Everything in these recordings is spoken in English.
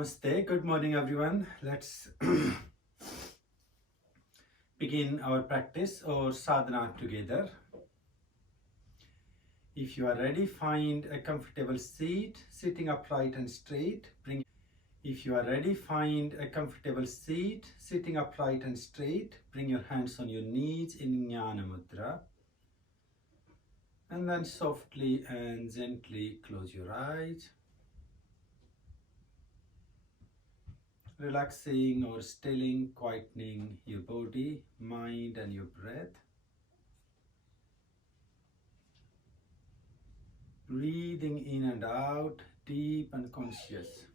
Namaste, good morning everyone. Let's begin our practice or sadhana together. If you are ready, find a comfortable seat, sitting upright and straight. If you are ready, find a comfortable seat, sitting upright and straight. Bring your hands on your knees in Jnana Mudra. And then softly and gently close your eyes. Relaxing or stilling, quietening your body, mind and your breath. Breathing in and out, deep and conscious.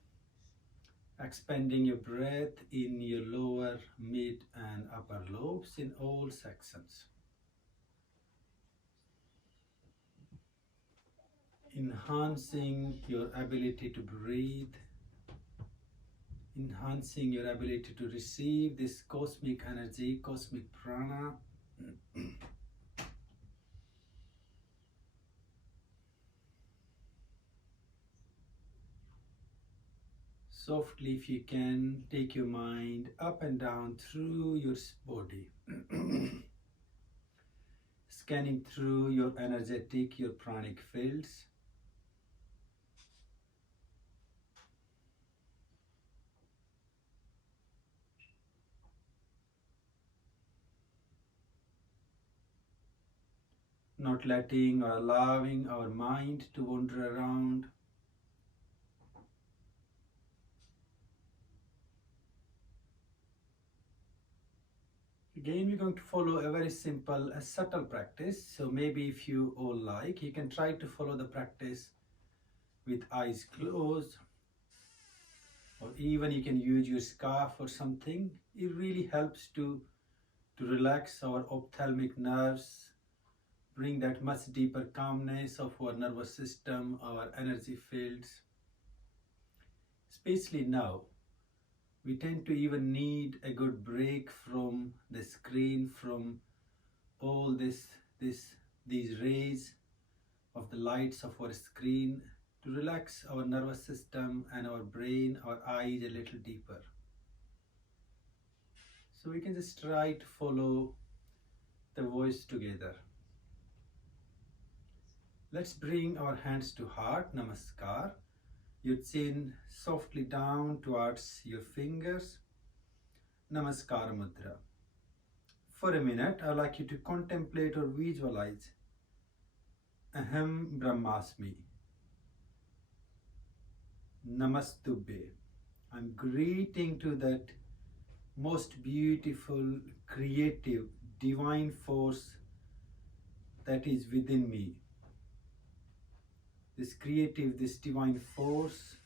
Expanding your breath in your lower, mid and upper lobes in all sections. Enhancing your ability to breathe. Enhancing your ability to receive this cosmic energy, cosmic prana. Softly, if you can, take your mind up and down through your body. Scanning through your energetic, your pranic fields. Not letting or allowing our mind to wander around. Again, we're going to follow a very simple, a subtle practice. So maybe if you all like, you can try to follow the practice with eyes closed. Or even you can use your scarf or something. It really helps to relax our ophthalmic nerves, bring that much deeper calmness of our nervous system, our energy fields. Especially now, we tend to even need a good break from the screen, from all these rays of the lights of our screen, to relax our nervous system and our brain, our eyes a little deeper. So we can just try to follow the voice together. Let's bring our hands to heart, namaskar. Your chin softly down towards your fingers, namaskar mudra. For a minute, I'd like you to contemplate or visualize Aham Brahmasmi. Namastubhe. I'm greeting to that most beautiful, creative, divine force that is within me. This creative, this divine force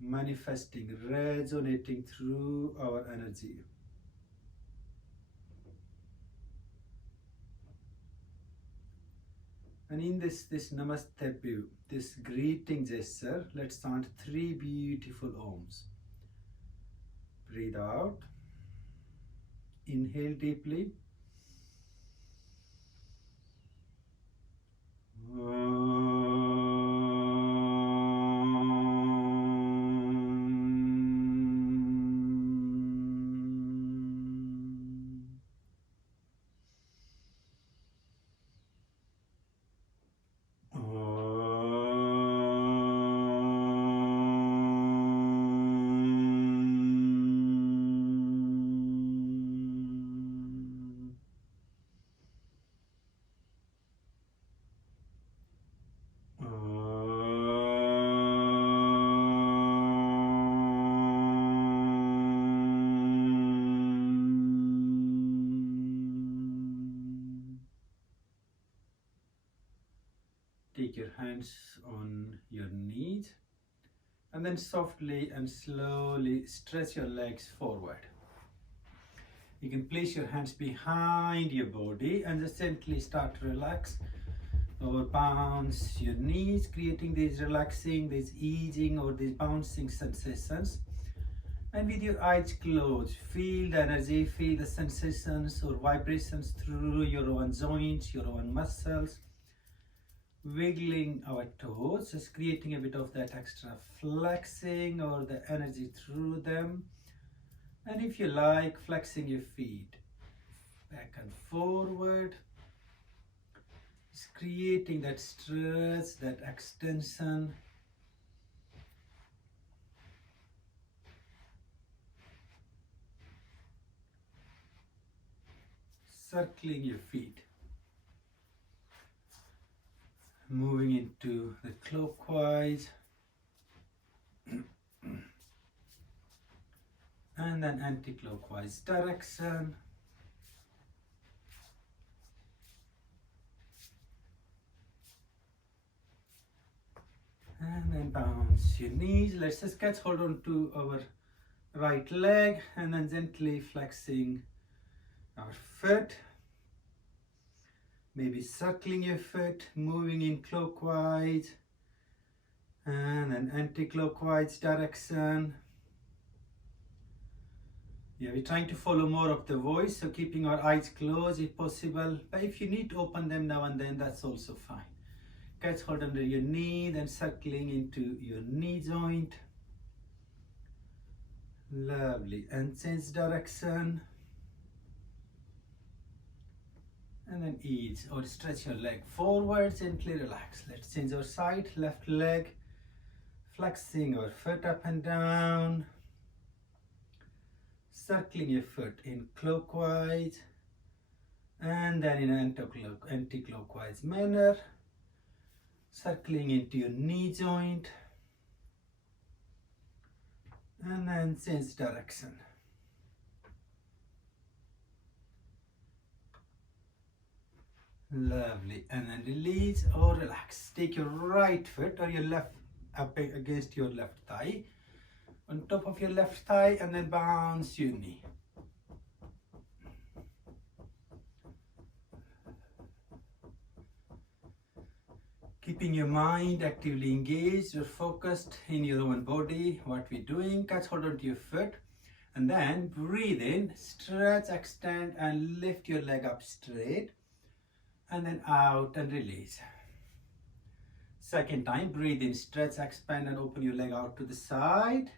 manifesting, resonating through our energy. And in this Namaste, this greeting gesture, let's chant 3 beautiful Oms. Breathe out. Inhale deeply. Take your hands on your knees and then softly and slowly stretch your legs forward. You can place your hands behind your body and just gently start to relax or bounce your knees, creating these relaxing, these easing or these bouncing sensations. And with your eyes closed, feel the energy, feel the sensations or vibrations through your own joints, your own muscles. wiggling our toes, just creating a bit of that extra flexing or the energy through them. And if you like, flexing your feet back and forward, just creating that stretch, that extension. Circling your feet, moving into the clockwise and then anti-clockwise direction. And then bounce your knees. Let's just catch hold on to our right leg and then gently flexing our foot. Maybe circling your foot, moving in clockwise and then anti-clockwise direction. Yeah, we're trying to follow more of the voice, so keeping our eyes closed if possible. But if you need to open them now and then, that's also fine. Catch hold under your knee, then circling into your knee joint. Lovely. And change direction. And then ease or stretch your leg forward, gently relax. Let's change our side, left leg, flexing our foot up and down, circling your foot in clockwise and then in anti-clockwise manner, circling into your knee joint and then change direction. Lovely. And then release or relax. Take your right foot or your left up against your left thigh, on top of your left thigh, and then bounce your knee. Keeping your mind actively engaged, you're focused in your own body, what we're doing. Catch hold onto your foot and then breathe in, stretch, extend and lift your leg up straight. And then out and release. Second time, breathe in, stretch, expand and open your leg out to the side.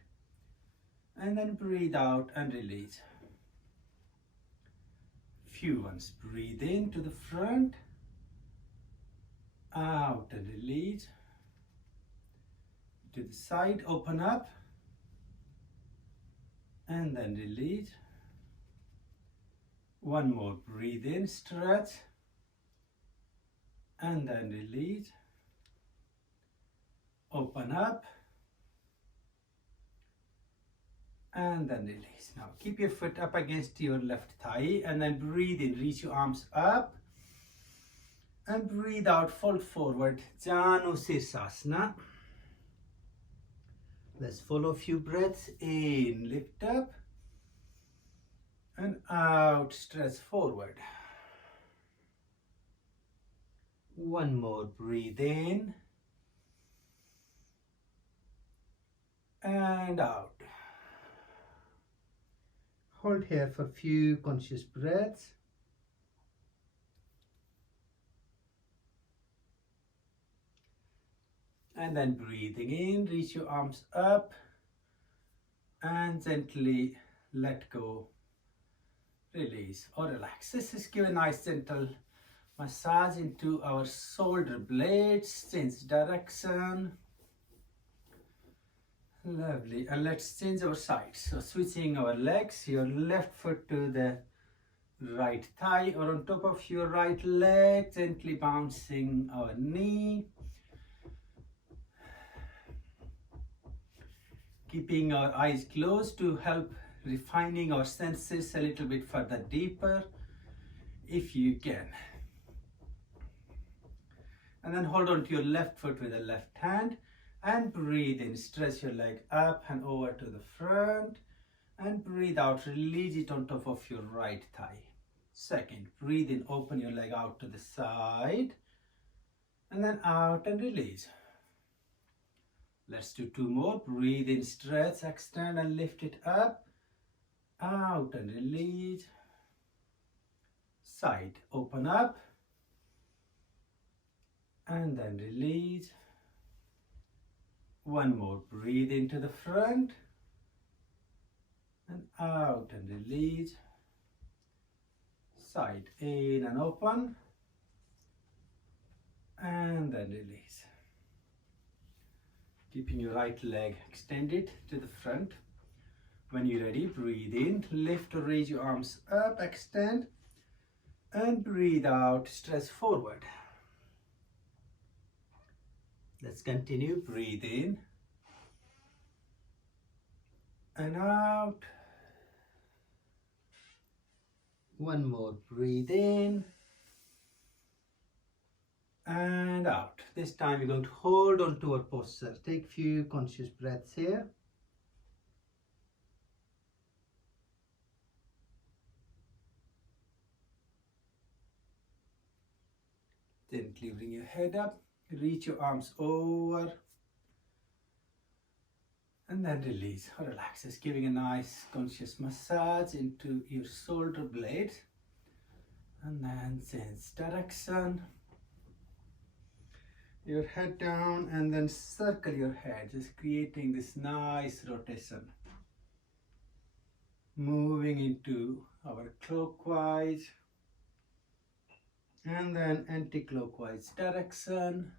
And then breathe out and release. Few ones. Breathe in to the front. Out and release. To the side, open up. And then release. One more. Breathe in, stretch. And then release. Open up. And then release. Now keep your foot up against your left thigh and then breathe in. Reach your arms up. And breathe out. Fold forward. Janu Sirsasana. Let's follow a few breaths. In. Lift up. And out. Stretch forward. One more, breathe in and out. Hold here for a few conscious breaths. And then breathing in, reach your arms up and gently let go, release or relax. This is give a nice gentle massage into our shoulder blades, change direction. Lovely. And let's change our sides. So switching our legs, your left foot to the right thigh or on top of your right leg, gently bouncing our knee. Keeping our eyes closed to help refining our senses a little bit further deeper if you can. And then hold on to your left foot with the left hand and breathe in. Stretch your leg up and over to the front and breathe out. Release it on top of your right thigh. Second, breathe in. Open your leg out to the side and then out and release. Let's do two more. Breathe in, stretch, extend and lift it up. Out and release. Side, open up. And then release. One more, breathe into the front and out and release. Side in and open and then release. Keeping your right leg extended to the front. When you're ready, breathe in, lift or raise your arms up, extend, and breathe out, stretch forward. Let's continue, breathe in and out. One more, breathe in and out. This time we're going to hold on to our posture. Take a few conscious breaths here. Gently bring your head up, reach your arms over, and then release or relax. Just giving a nice conscious massage into your shoulder blades, and then change direction. Your head down and then circle your head, just creating this nice rotation. Moving into our clockwise and then anti-clockwise direction.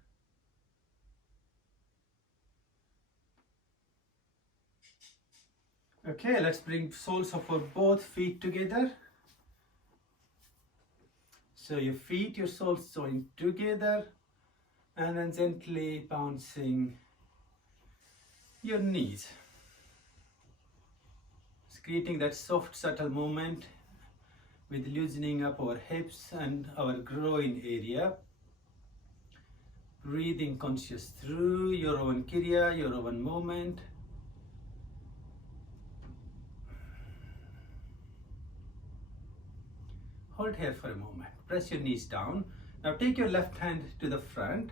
Okay, let's bring soles of our both feet together. So your feet, your soles join together, and then gently bouncing your knees. It's creating that soft, subtle movement with loosening up our hips and our groin area. Breathing conscious through your own kriya, your own movement. Hold here for a moment. Press your knees down. Now take your left hand to the front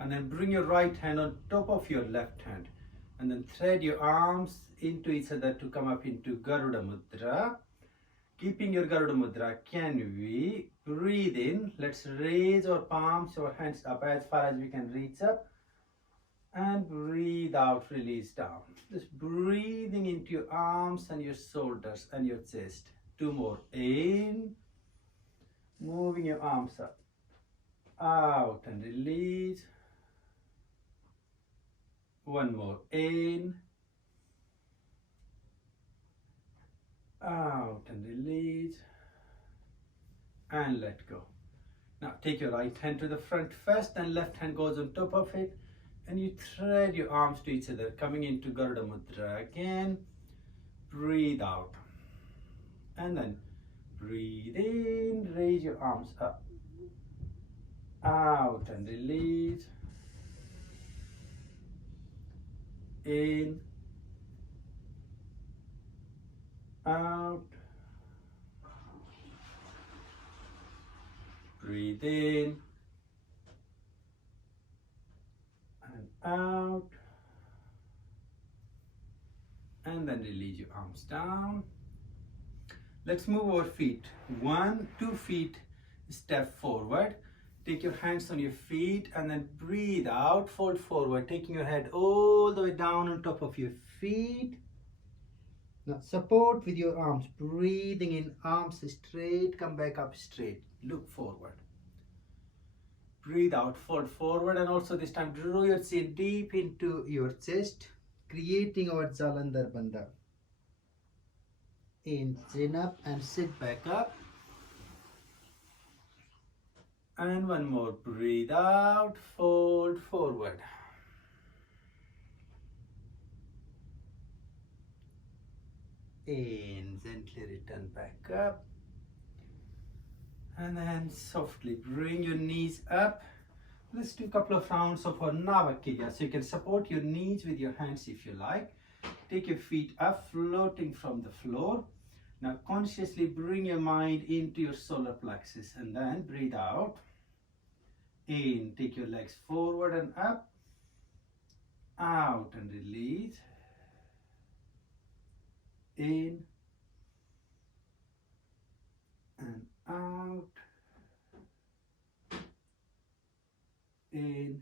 and then bring your right hand on top of your left hand. And then thread your arms into each other to come up into Garuda Mudra. Keeping your Garuda Mudra, can we breathe in? Let's raise our palms, our hands up as far as we can reach up. And breathe out, release down. Just breathing into your arms and your shoulders and your chest. Two more. In. Moving your arms up. Out and release. One more. In. Out and release. And let go. Now take your right hand to the front first and left hand goes on top of it. And you thread your arms to each other, coming into Garuda Mudra again. Breathe out. And then breathe in, raise your arms up. Out and release. In. Out. Breathe in. And out. And then release your arms down. Let's move our feet. 1, 2 feet, step forward. Take your hands on your feet and then breathe out, fold forward, taking your head all the way down on top of your feet. Now support with your arms, breathing in, arms straight, come back up straight, look forward. Breathe out, fold forward, and also this time draw your chin deep into your chest, creating our Jalandhar Bandha. In, chin up and sit back up. And one more, breathe out, fold forward. In, gently return back up. And then softly bring your knees up. Let's do a couple of rounds of our Navakriya. So you can support your knees with your hands if you like. Take your feet up, floating from the floor. Now consciously bring your mind into your solar plexus and then breathe out. In, take your legs forward and up. Out and release. In and out. in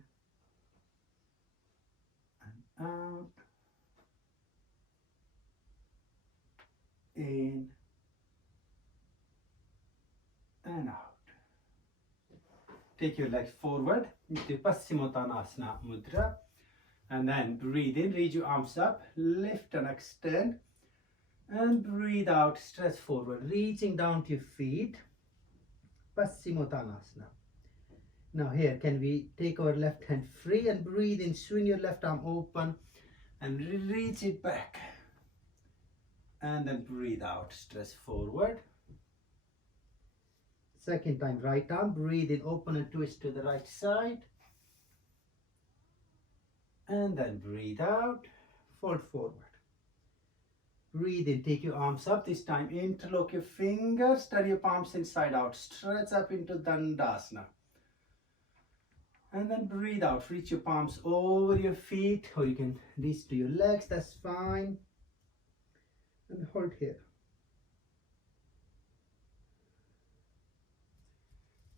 and out, in and out. Take your legs forward into Paschimottanasana mudra, and then breathe in, reach your arms up, lift and extend, and breathe out, stretch forward, reaching down to your feet, Paschimottanasana. Now here, can we take our left hand free and breathe in, swing your left arm open and reach it back. And then breathe out, stretch forward. Second time, right arm, breathe in, open and twist to the right side. And then breathe out, fold forward. Breathe in, take your arms up, this time interlock your fingers, turn your palms inside out, stretch up into Dandasana. And then breathe out, reach your palms over your feet, or you can reach to your legs, that's fine. And hold here.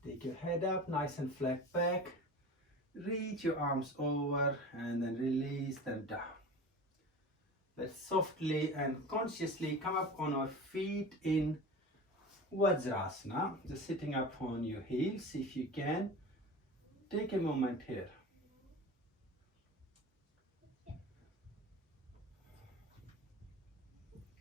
Take your head up, nice and flat back. Reach your arms over and then release them down. Let's softly and consciously come up on our feet in Vajrasana. Just sitting up on your heels if you can. Take a moment here.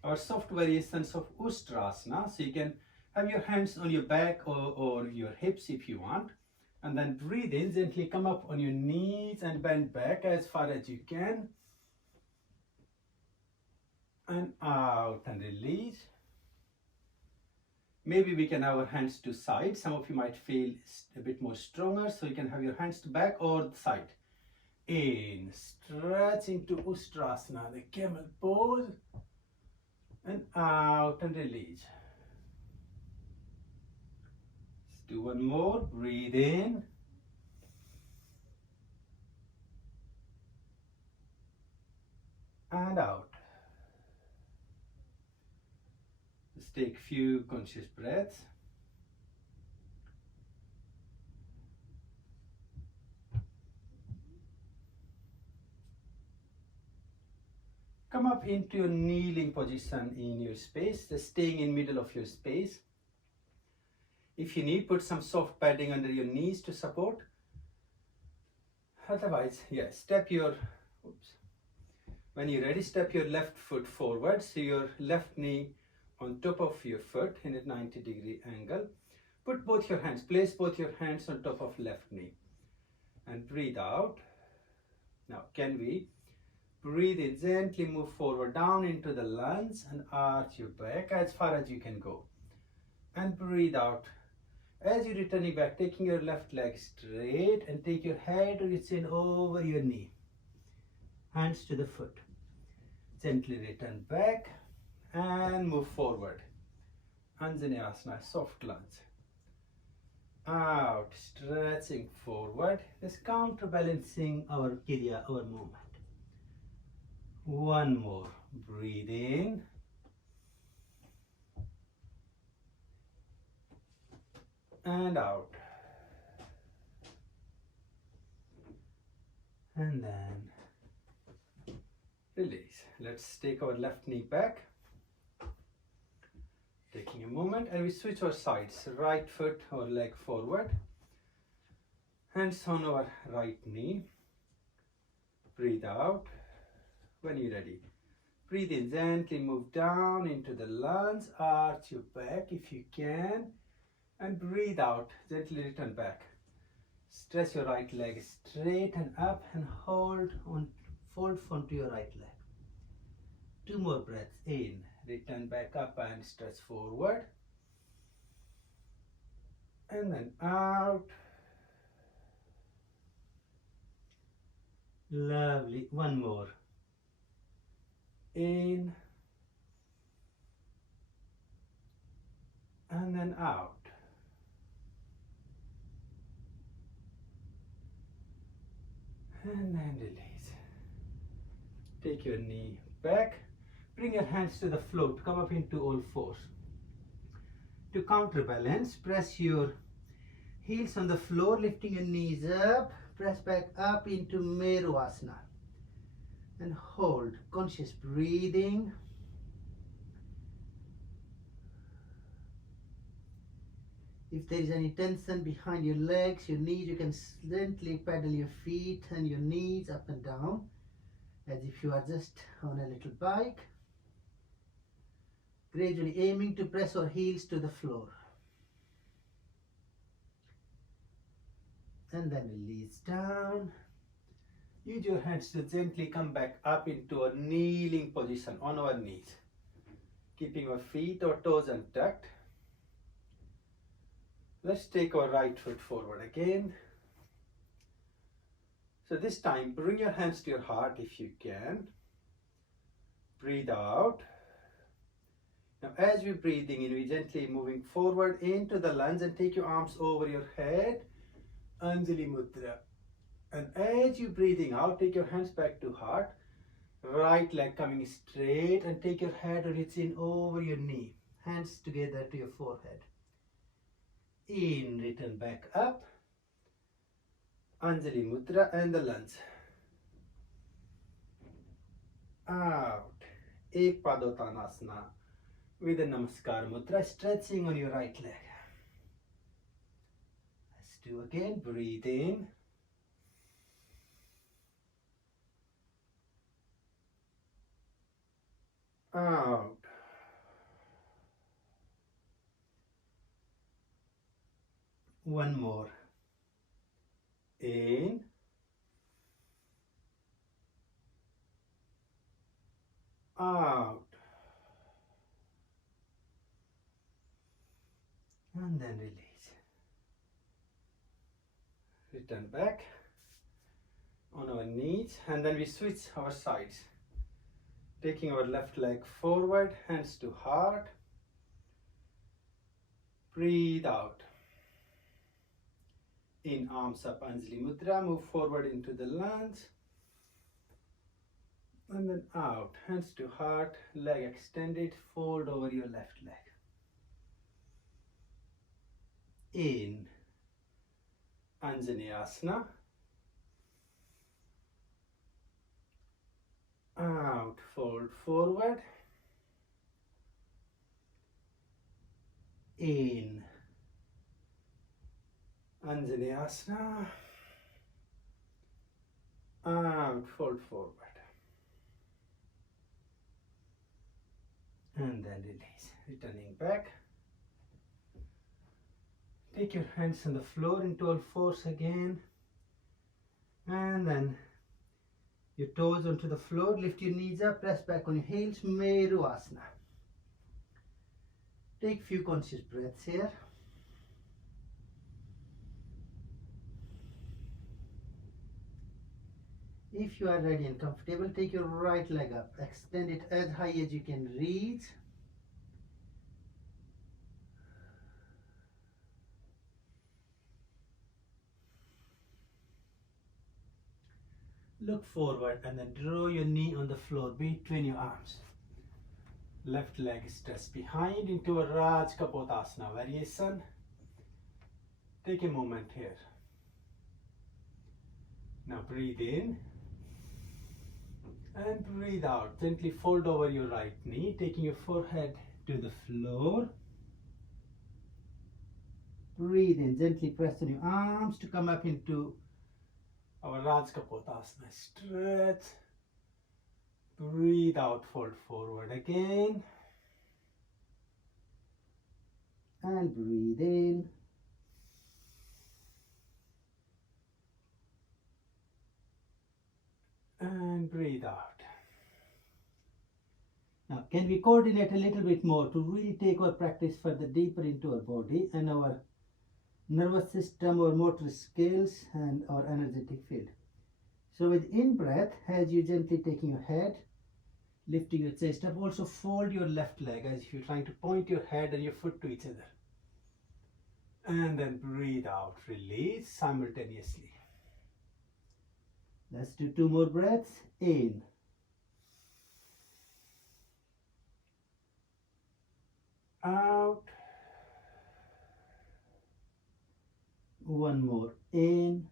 Our soft variations of Ustrasana. So you can have your hands on your back or your hips if you want. And then breathe in, gently come up on your knees and bend back as far as you can. And out and release. Maybe we can have our hands to side. Some of you might feel a bit more stronger, so you can have your hands to back or the side. In, stretch into Ustrasana, the camel pose. And out and release. Let's do one more. Breathe in. And out. Let's take a few conscious breaths. Come up into your kneeling position in your space, just staying in middle of your space. If you need, put some soft padding under your knees to support. Otherwise, step your, when you're ready, step your left foot forward, so your left knee on top of your foot in a 90-degree angle. Put both your hands, place both your hands on top of left knee. And breathe out. Now, can we breathe in, gently move forward down into the lunge and arch your back as far as you can go. And breathe out. As you're returning back, taking your left leg straight and take your head or your chin over your knee. Hands to the foot. Gently return back and move forward. Anjaneyasana, soft lunge. Out, stretching forward, just counterbalancing our kriya, our movement. One more. Breathe in. And out. And then release. Let's take our left knee back. Taking a moment, and we switch our sides. Right foot or leg forward. Hands on our right knee. Breathe out. When you're ready, breathe in, gently move down into the lunge, arch your back if you can, and breathe out, gently return back. Stretch your right leg straight and up and hold on, fold onto your right leg. Two more breaths in, return back up and stretch forward. And then out. Lovely, one more. In and then out. And then release. Take your knee back. Bring your hands to the floor. Come up into all fours. To counterbalance, press your heels on the floor, lifting your knees up. press back up into Meru Asana and hold. Conscious breathing. If there is any tension behind your legs, your knees, you can gently pedal your feet and your knees up and down as if you are just on a little bike. Gradually aiming to press our heels to the floor. And then release down. Use your hands to gently come back up into a kneeling position on our knees. Keeping our feet or toes untucked. Let's take our right foot forward again. So this time, bring your hands to your heart if you can. Breathe out. Now as we're breathing in, we're gently moving forward into the lunge and take your arms over your head. Anjali Mudra. And as you're breathing out, take your hands back to heart. Right leg coming straight and take your head or your chin over your knee. Hands together to your forehead. In, return back up. Anjali Mudra and the lunge. Out. Ek Padottanasana with a Namaskar Mudra, stretching on your right leg. Let's do again. Breathe in. Out. One more. In. Out. And then release. Return back on our knees and then we switch our sides. Taking our left leg forward, hands to heart. Breathe out. In, arms up, Anjali Mudra, move forward into the lunge. And then out, hands to heart, leg extended, fold over your left leg. In, Anjaneyasana. Out, fold forward. In, Anjaneyasana. Out, fold forward. And then release. Returning back. Take your hands on the floor into all fours again. And then your toes onto the floor. Lift your knees up. Press back on your heels. Meru Asana. Take few conscious breaths here. If you are ready and comfortable, take your right leg up. Extend it as high as you can reach. Look forward and then draw your knee on the floor between your arms. Left leg stretched behind into a Raj Kapotasana variation. Take a moment here. Now breathe in. And breathe out. Gently fold over your right knee, taking your forehead to the floor. Breathe in. Gently press on your arms to come up into our Raj Kapotasana. Stretch. Breathe out. Fold forward again. And breathe in. And breathe out. Now, can we coordinate a little bit more to really take our practice further deeper into our body and our nervous system, our motor skills, and our energetic field? So with in-breath, as you gently taking your head, lifting your chest up, also fold your left leg as if you're trying to point your head and your foot to each other. And then breathe out, release simultaneously. Let's do two more breaths. In. Out. One more. In.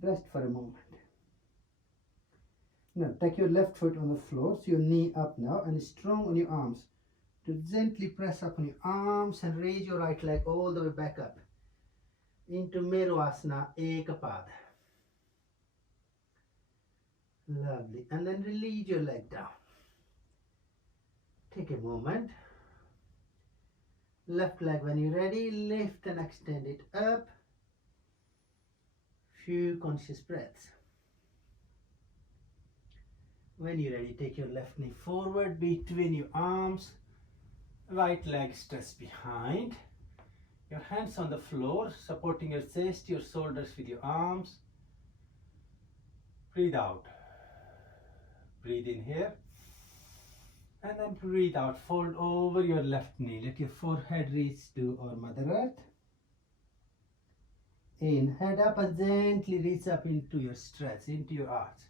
Rest for a moment. Now take your left foot on the floor, so your knee up now, and strong on your arms. To gently press up on your arms and raise your right leg all the way back up into Mervasana Ekapada. Lovely. And then release your leg down. Take a moment. Left leg when you're ready, lift and extend it up. Few conscious breaths. When you're ready, take your left knee forward between your arms. Right leg stretched behind. Your hands on the floor, supporting your chest, your shoulders with your arms. Breathe out. Breathe in here. And then breathe out. Fold over your left knee. Let your forehead reach to our Mother Earth. In, head up and gently reach up into your stretch, into your arch.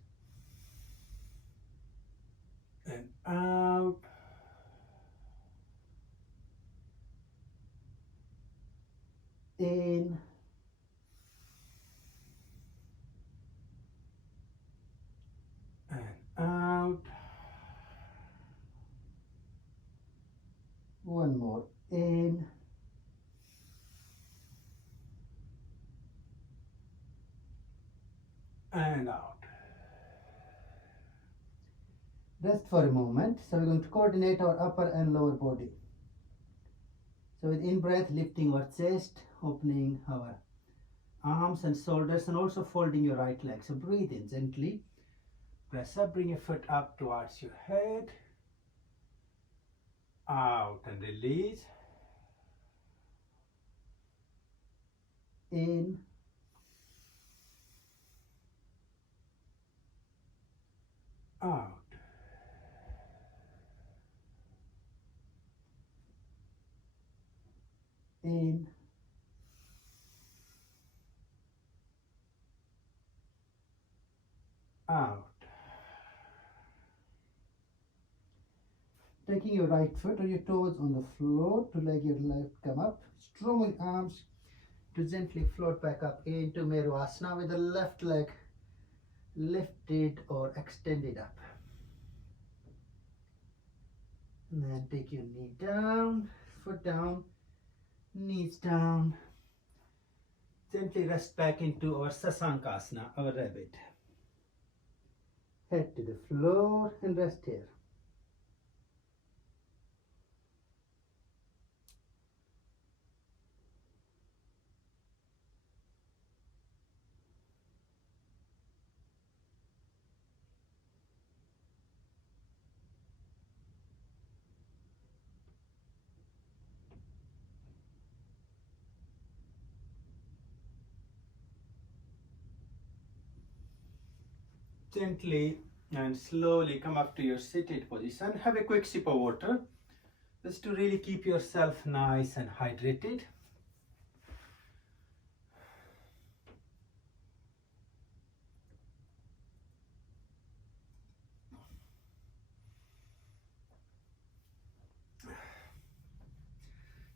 And out. In. And out. One more. In. And out. Rest for a moment. So we're going to coordinate our upper and lower body. So with in-breath, lifting our chest, opening our arms and shoulders, and also folding your right leg. So breathe in gently. Press up, bring your foot up towards your head. Out and release. In. Out. In. Out. Taking your right foot or your toes on the floor to let your left come up. Strong with arms to gently float back up into Mervasana with the left leg lifted or extended up. And then take your knee down, foot down, knees down. Gently rest back into our Satsanga Ashram, our rabbit. Head to the floor and rest here. Gently and slowly come up to your seated position. Have a quick sip of water, just to really keep yourself nice and hydrated.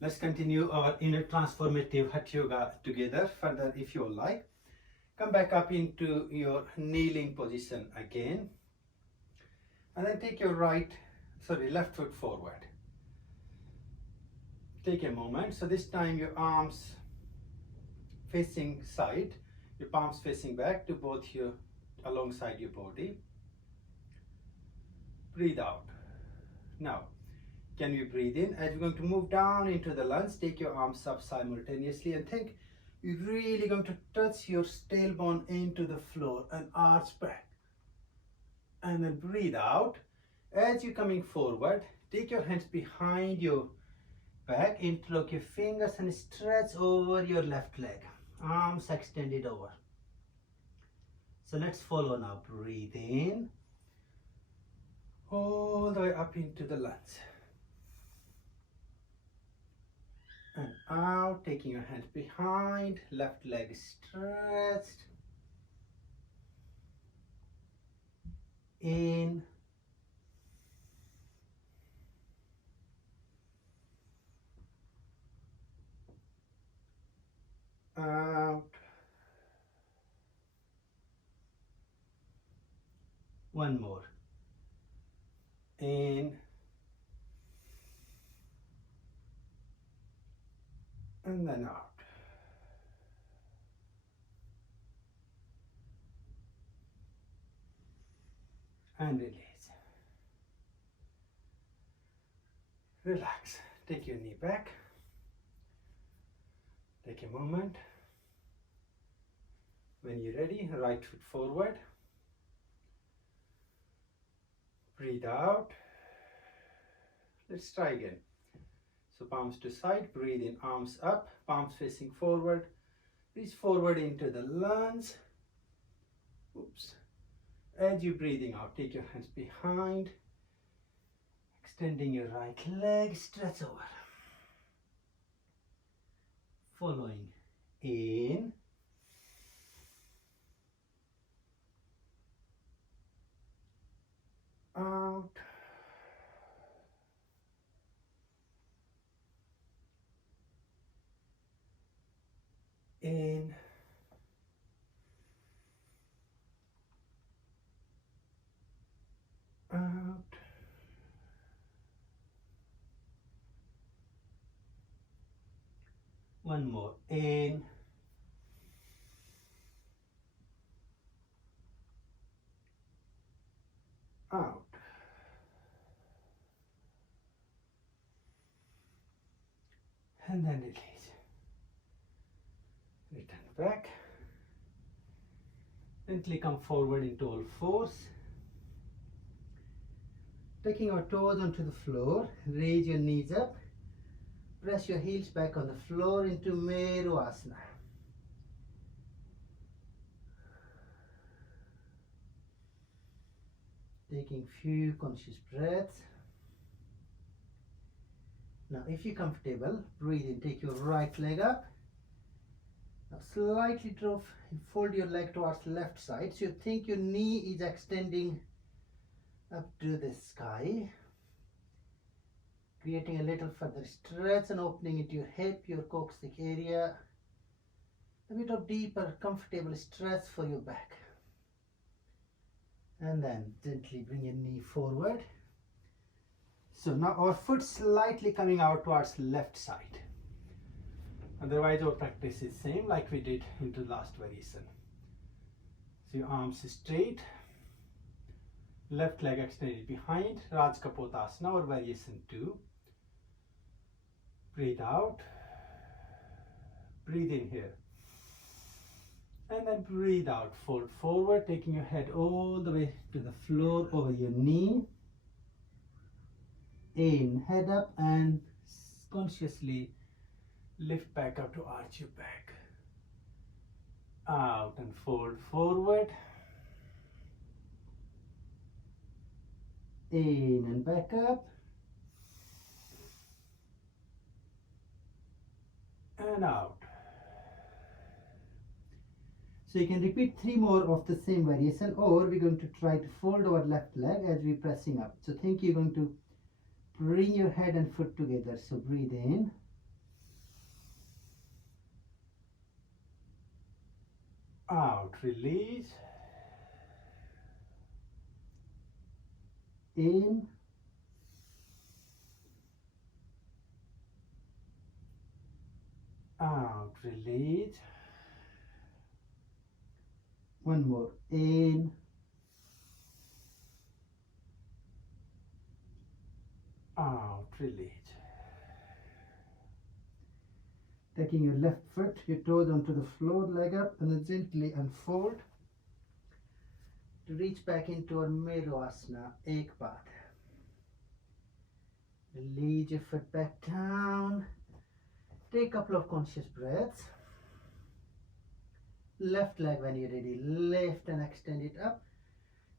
Let's continue our inner transformative Hatha Yoga together further if you like. Come back up into your kneeling position again. And then take your left foot forward. Take a moment. So this time your arms facing side, your palms facing back to both alongside your body. Breathe out. Now, can we breathe in? As we're going to move down into the lunge, take your arms up simultaneously and think you're really going to touch your tailbone into the floor and arch back. And then breathe out. As you're coming forward, take your hands behind your back, interlock your fingers and stretch over your left leg. Arms extended over. So let's follow now. Breathe in. All the way up into the lunge. And out, taking your hands behind, left leg stretched. In. Out. One more. In. And then out. And release. Relax. Take your knee back. Take a moment. When you're ready, right foot forward. Breathe out. Let's try again. So palms to side, breathe in, arms up, palms facing forward. Reach forward into the lunge. Oops. As you're breathing out, take your hands behind. Extending your right leg, stretch over. Following in. Out. In. Out. One more. In. Out. And then release. Return back. Gently come forward into all fours. Taking our toes onto the floor, raise your knees up. Press your heels back on the floor into Meru Asana. Taking few conscious breaths. Now if you're comfortable, breathe in, take your right leg up. Now slightly drop and fold your leg towards the left side. So you think your knee is extending up to the sky. Creating a little further stretch and opening into your hip, your coccyx area. A bit of deeper, comfortable stretch for your back. And then gently bring your knee forward. So now our foot slightly coming out towards left side. Otherwise our practice is same like we did into last variation. So your arms straight. Left leg extended behind. Raj Kapotasana or variation 2. Breathe out. Breathe in here. And then breathe out. Fold forward, taking your head all the way to the floor over your knee. In, head up and consciously lift back up to arch your back. Out and fold forward. In and back up. And out. So you can repeat 3 more of the same variation, or we're going to try to fold our left leg as we're pressing up. So think you're going to bring your head and foot together. So breathe in. Out, release. In. Out, release. One more. In. Out, release. Taking your left foot, your toes onto the floor, leg up, and then gently unfold to reach back into our Meru Asana, Ekpad. Release your foot back down. Take a couple of conscious breaths. Left leg when you're ready, lift and extend it up.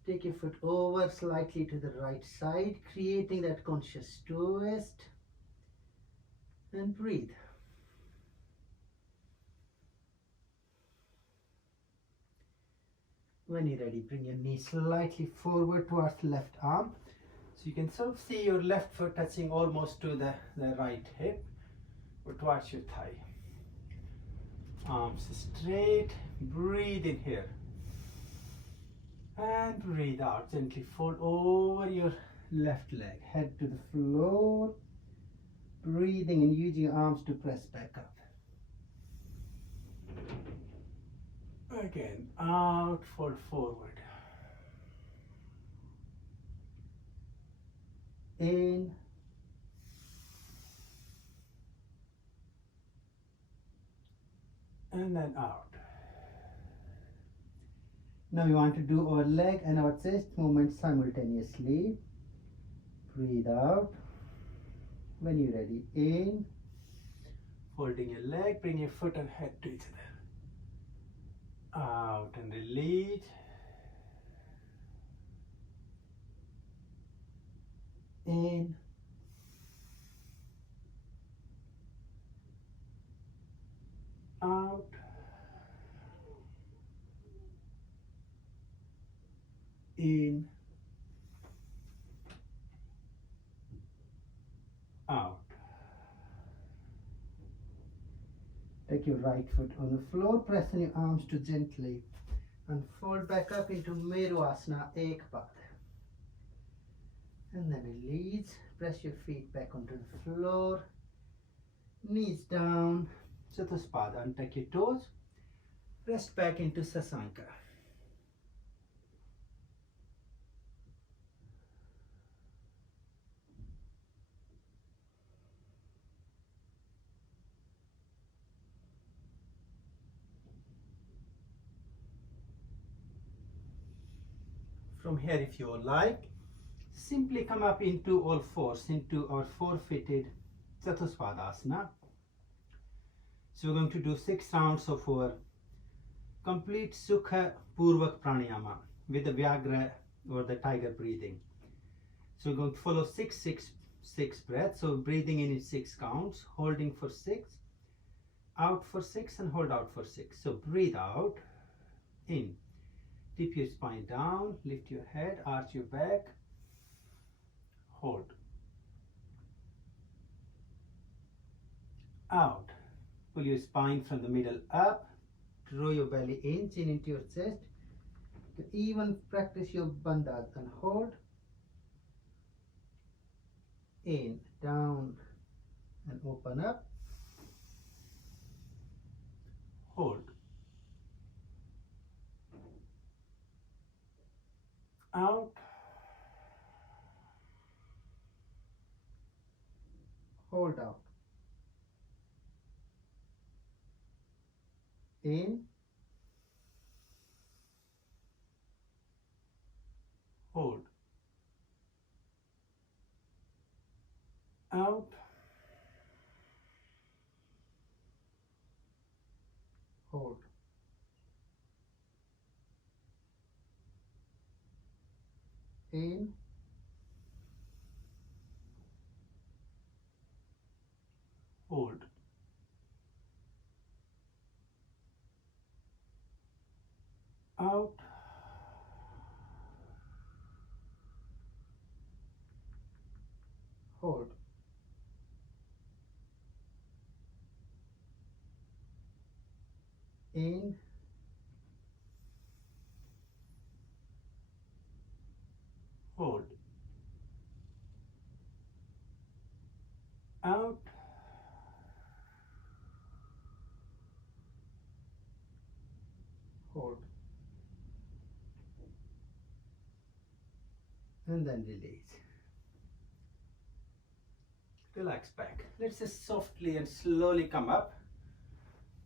Take your foot over slightly to the right side, creating that conscious twist. And breathe. When you're ready, bring your knee slightly forward towards the left arm. So you can sort of see your left foot touching almost to the right hip or towards your thigh. Arms straight. Breathe in here. And breathe out. Gently fold over your left leg. Head to the floor. Breathing and using your arms to press back up. Again, out, fold forward. In. And then out. Now we want to do our leg and our chest movement simultaneously. Breathe out. When you're ready, in. Folding your leg, bring your foot and head to each other. Out and release. In. Out. In. Out. Take your right foot on the floor, press on your arms to gently and fold back up into Merusasana Ekpad. And then release, press your feet back onto the floor, knees down, Chatuspada, and take your toes, rest back into Satsanga. From here, if you like, simply come up into all fours, into our four-footed Chatuspadasana. So we're going to do 6 rounds of our complete Sukha Purvak Pranayama with the Vyagra or the tiger breathing. So we're going to follow 6 breaths. So breathing in 6 counts, holding for 6, out for 6, and hold out for 6. So breathe out, in. Tip your spine down, lift your head, arch your back, hold. Out. Pull your spine from the middle up, draw your belly in, chin into your chest. You can even practice your bandhas and hold. In, down, and open up. Hold. Out. Hold out. In. Hold. Out. Hold. In. Hold. Out. Hold. In. Hold. Out. Hold. And then release. Relax back. Let's just softly and slowly come up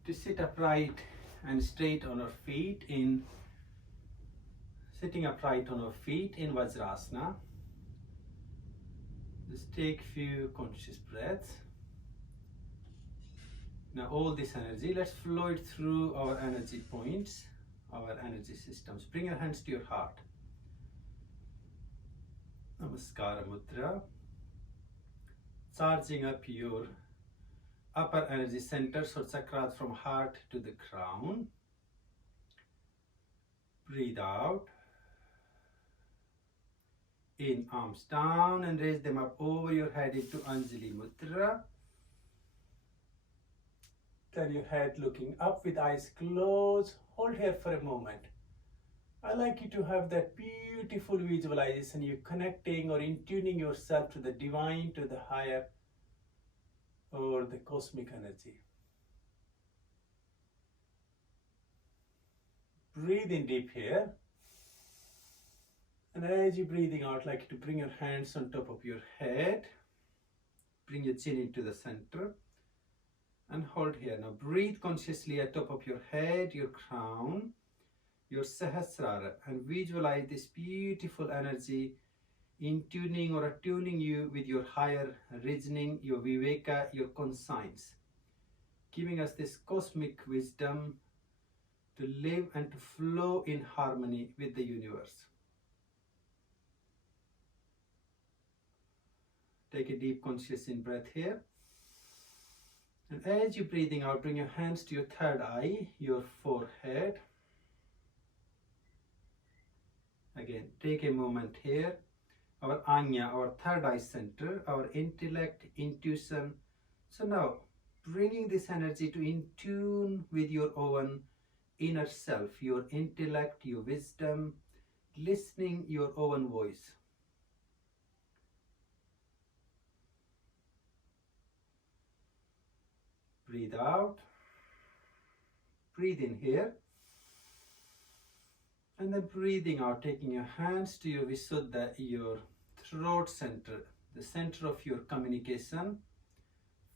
to sit upright and straight on our feet in sitting upright on our feet in Vajrasana. Just take few conscious breaths. Now all this energy, let's flow it through our energy points, our energy systems. Bring your hands to your heart. Namaskara Mudra. Charging up your upper energy centers or chakras from heart to the crown. Breathe out. In, arms down and raise them up over your head into Anjali Mudra. Turn your head looking up with eyes closed. Hold here for a moment. I like you to have that beautiful visualization. You're connecting or in tuning yourself to the divine, to the higher, or the cosmic energy. Breathe in deep here. And as you're breathing out, I'd like you to bring your hands on top of your head. Bring your chin into the center. And hold here. Now breathe consciously at top of your head, your crown, your Sahasrara, and visualize this beautiful energy in tuning or attuning you with your higher reasoning, your viveka, your conscience, giving us this cosmic wisdom to live and to flow in harmony with the universe. Take a deep conscious in breath here. And as you're breathing out, bring your hands to your third eye, your forehead. Again, take a moment here. Our Anya, our third eye center, our intellect, intuition. So now, bringing this energy to in tune with your own inner self, your intellect, your wisdom, listening your own voice. Breathe out. Breathe in here. And then breathing out, taking your hands to your Visuddha, your throat center, the center of your communication.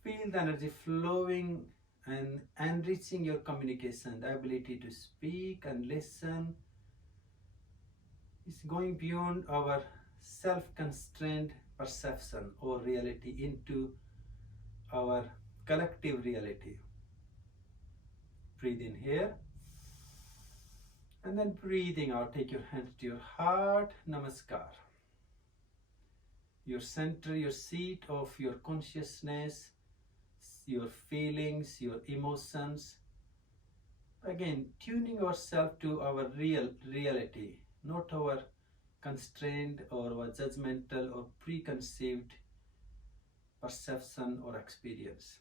Feel the energy flowing and enriching your communication, the ability to speak and listen. It's going beyond our self-constrained perception or reality into our collective reality. Breathe in here. And then breathing out, take your hands to your heart, Namaskar. Your center, your seat of your consciousness, your feelings, your emotions. Again, tuning ourselves to our real reality, not our constrained or our judgmental or preconceived perception or experience.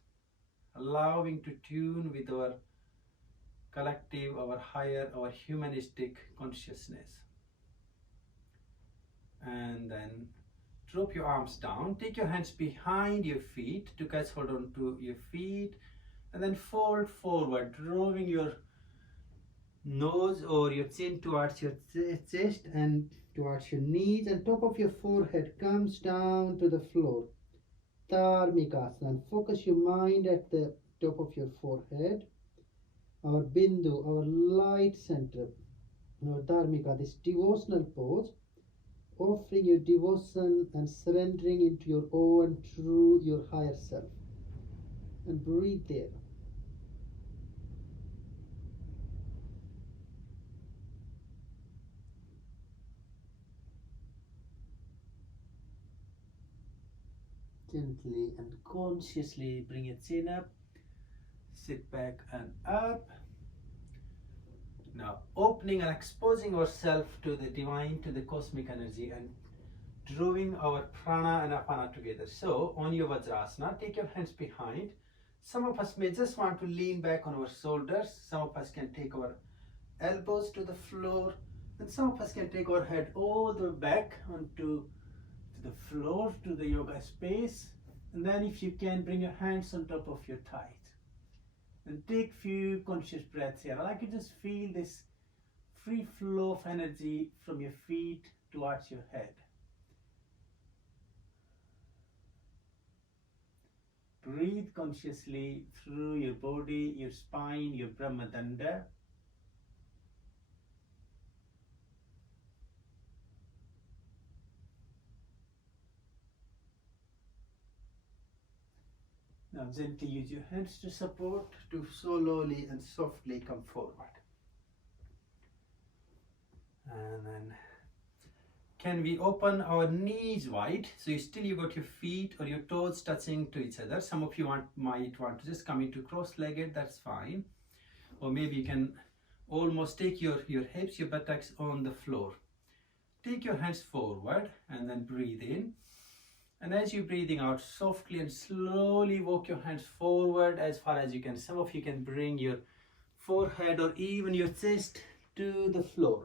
Allowing to tune with our collective, our higher, our humanistic consciousness. And then drop your arms down. Take your hands behind your feet to catch hold on to your feet. And then fold forward, drawing your nose or your chin towards your chest and towards your knees. And top of your forehead comes down to the floor. Dharmikasana. And focus your mind at the top of your forehead. Our Bindu, our light center, our Dharmika, this devotional pose, offering your devotion and surrendering into your own true, your higher self. And breathe there. Gently and consciously bring your chin up. Sit back and up. Now opening and exposing ourselves to the divine, to the cosmic energy, and drawing our prana and apana together. So on your Vajrasana, take your hands behind. Some of us may just want to lean back on our shoulders. Some of us can take our elbows to the floor, and some of us can take our head all the way back onto the floor, to the yoga space. And then if you can, bring your hands on top of your thighs. And take few conscious breaths here. I like you to just feel this free flow of energy from your feet towards your head. Breathe consciously through your body, your spine, your Brahmadanda. Now gently use your hands to support, to slowly and softly come forward. And then can we open our knees wide? So you got your feet or your toes touching to each other. Some of you might want to just come into cross-legged, that's fine. Or maybe you can almost take your hips, your buttocks on the floor. Take your hands forward and then breathe in. And as you're breathing out, softly and slowly walk your hands forward as far as you can. Some of you can bring your forehead or even your chest to the floor.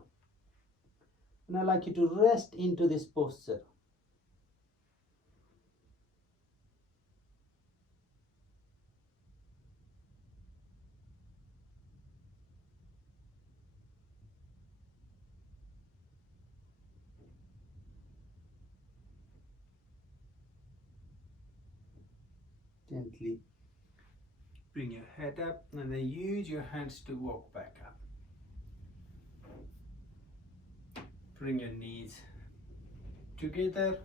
And I'd like you to rest into this posture. Gently bring your head up and then use your hands to walk back up. Bring your knees together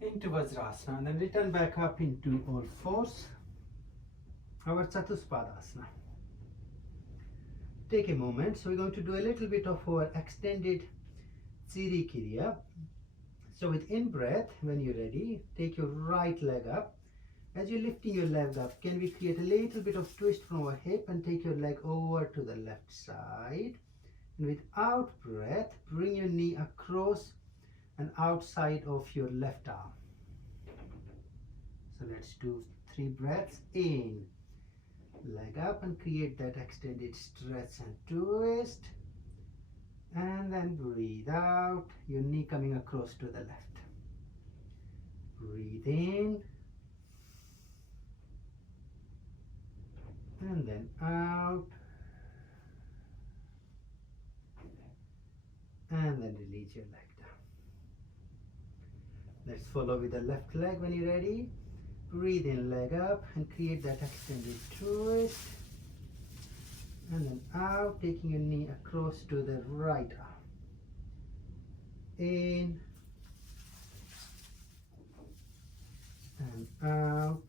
into Vajrasana and then return back up into all fours. Our Chatuspadasana. Take a moment. So we're going to do a little bit of our extended Chirikiriya. So with in-breath, when you're ready, take your right leg up. As you're lifting your leg up, can we create a little bit of twist from our hip and take your leg over to the left side. And with out breath, bring your knee across and outside of your left arm. So let's do 3 breaths. In, leg up and create that extended stretch and twist. And then breathe out, your knee coming across to the left. Breathe in. And then out. And then release your leg down. Let's follow with the left leg when you're ready. Breathe in, leg up and create that extended twist. And then out, taking your knee across to the right arm. In. And out.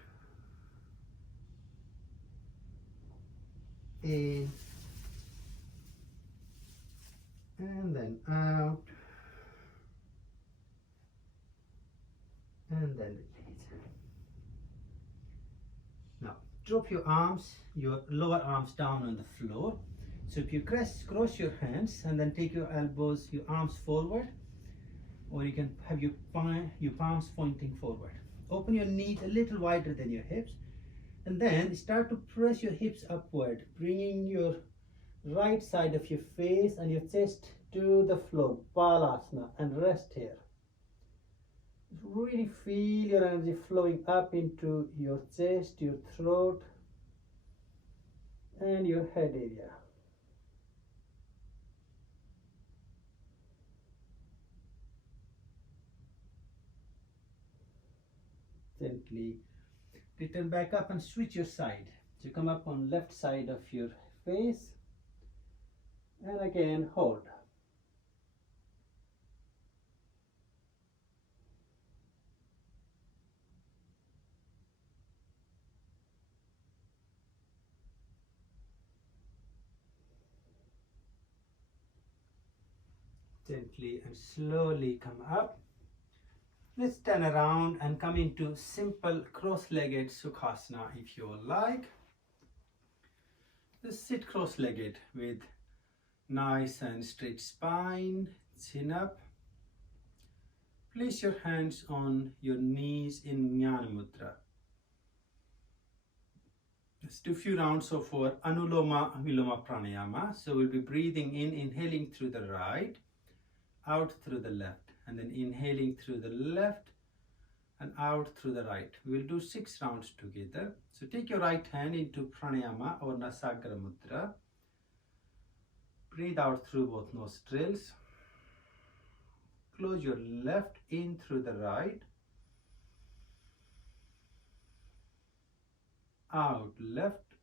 In. And then out. And then release. Now drop your arms, your lower arms down on the floor. So if you cross your hands and then take your elbows, your arms forward, or you can have your palms pointing forward. Open your knees a little wider than your hips, and then start to press your hips upward, bringing your right side of your face and your chest to the floor, Balasana, and rest here. Really feel your energy flowing up into your chest, your throat, and your head area. Gently return back up and switch your side. So come up on left side of your face and again hold. Gently and slowly come up. Let's turn around and come into simple cross-legged Sukhasana if you like. Just sit cross-legged with nice and straight spine, chin up. Place your hands on your knees in Jnana Mudra. Let's do a few rounds of our Anuloma Viloma Pranayama. So we'll be breathing in, inhaling through the right, out through the left, and then inhaling through the left and out through the right. We will do 6 rounds together. So take your right hand into pranayama or Nasagra Mudra. Breathe out through both nostrils. Close your left in through the right. Out left.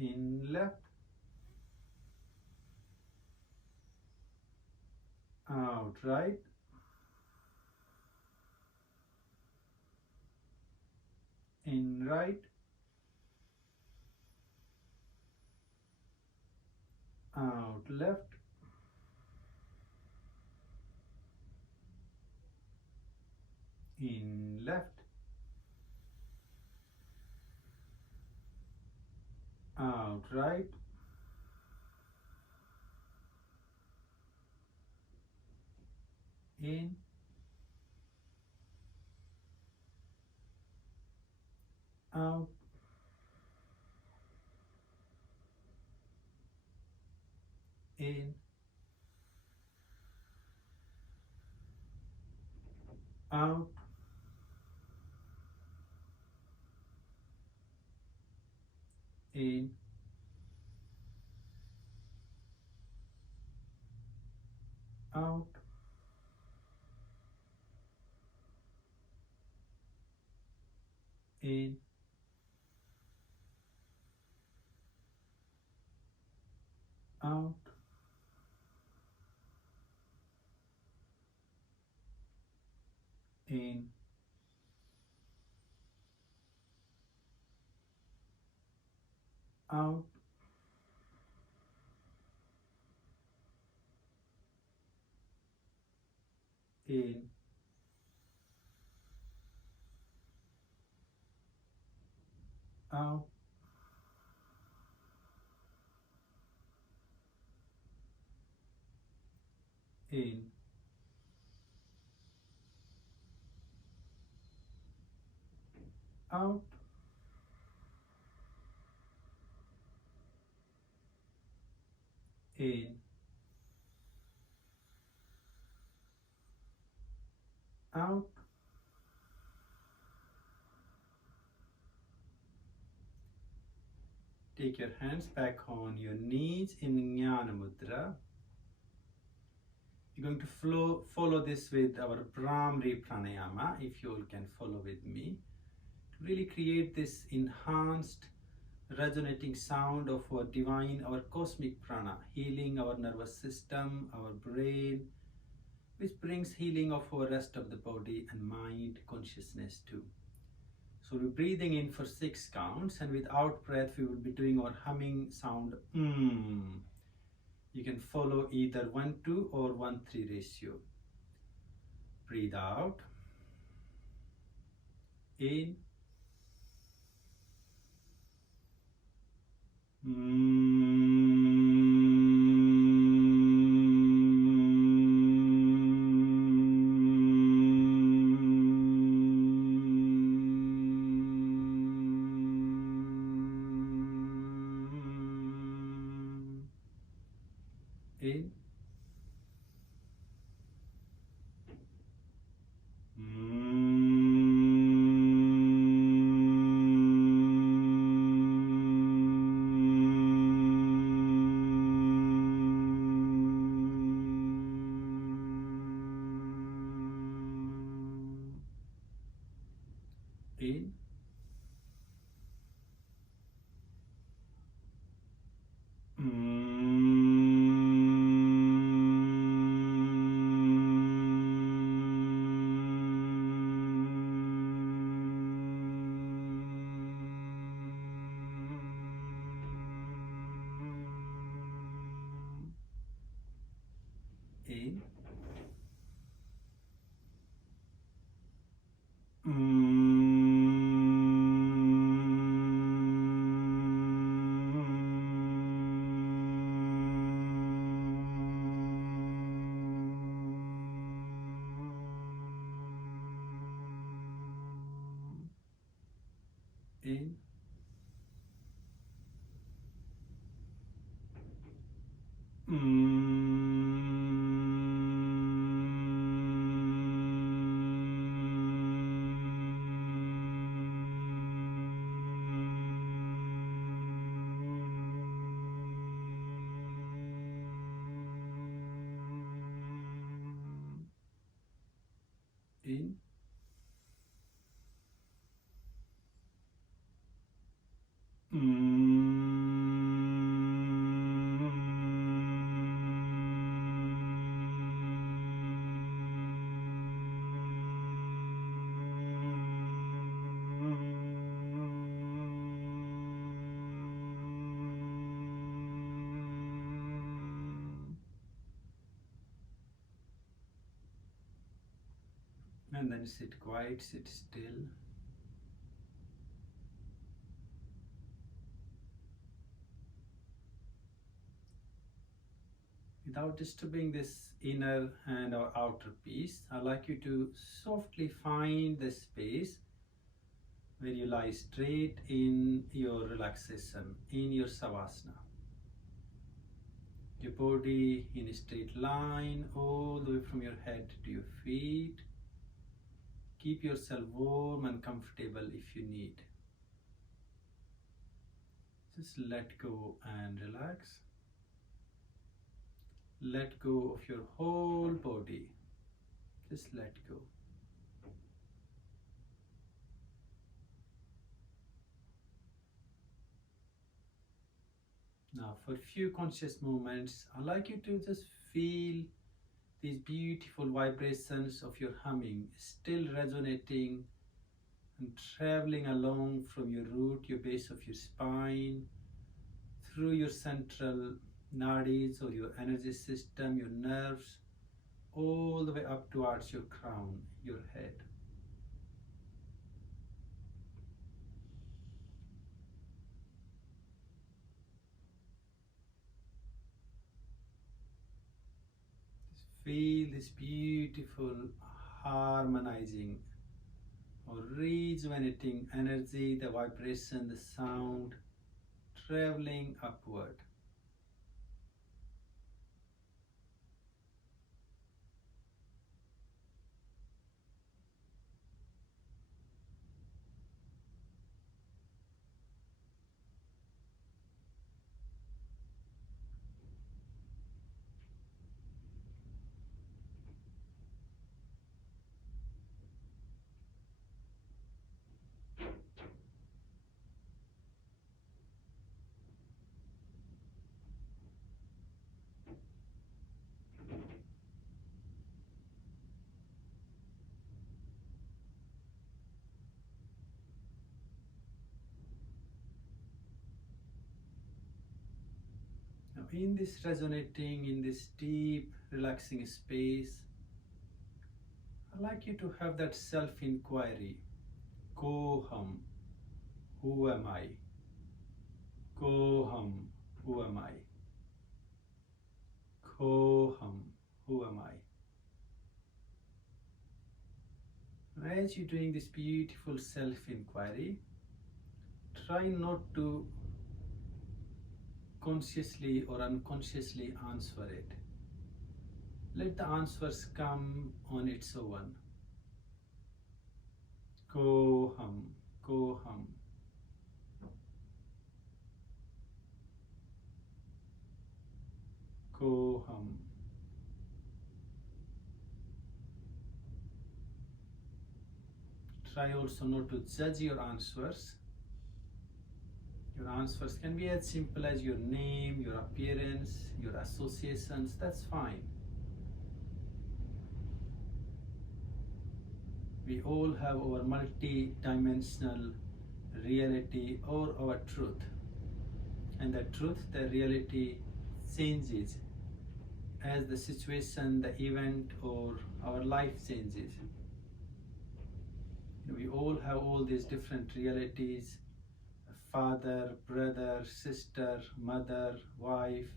In left. Out right. In right. Out left. In left. Out right. In. Out. In, out, in, out, in, out, in, out, in, out, in, out, in, out. Take your hands back on your knees in Jnana Mudra. You're going to follow this with our Brahmari pranayama, if you all can follow with me. To really create this enhanced resonating sound of our divine, our cosmic prana, healing our nervous system, our brain, which brings healing of our rest of the body and mind consciousness too. So we're breathing in for 6 counts, and with out breath we will be doing our humming sound. You can follow either 1-2 or 1-3 ratio. Breathe out. In. In. In. In. In. In. And then sit quiet, sit still. Without disturbing this inner and or outer peace, I'd like you to softly find the space where you lie straight in your relaxation, in your savasana. your body in a straight line all the way from your head to your feet. Keep yourself warm and comfortable if you need. Just let go and relax. Let go of your whole body. Just let go. Now for a few conscious moments, I'd like you to just feel these beautiful vibrations of your humming still resonating and traveling along from your root, your base of your spine, through your central nadis or your energy system, your nerves, all the way up towards your crown, your head. Feel this beautiful harmonizing or rejuvenating energy, the vibration, the sound traveling upward. Now in this resonating, in this deep relaxing space, I'd like you to have that self-inquiry. Koham, who am I? Koham, who am I? Koham, who am I? As you're doing this beautiful self-inquiry, try not to consciously or unconsciously answer it. Let the answers come on its own. Koham, koham. Koham. Try also not to judge your answers. Your answers can be as simple as your name, your appearance, your associations, that's fine. We all have our multi-dimensional reality or our truth. And the truth, the reality changes as the situation, the event or our life changes. We all have all these different realities: father, brother, sister, mother, wife,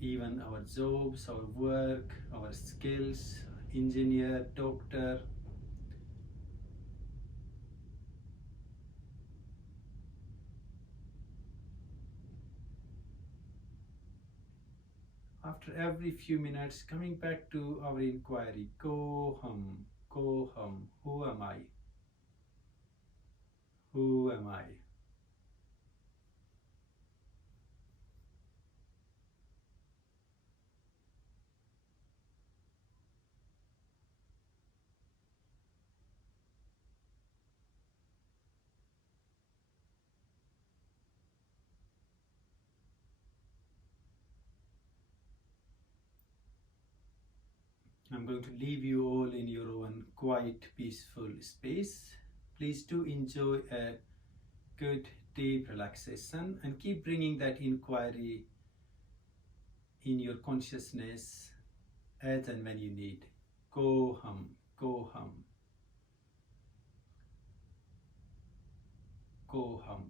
even our jobs, our work, our skills, engineer, doctor. After every few minutes, coming back to our inquiry, koham, koham, who am I? Who am I? I'm going to leave you all in your own quiet, peaceful space. Please do enjoy a good, deep relaxation and keep bringing that inquiry in your consciousness as and when you need. Koham, koham, koham.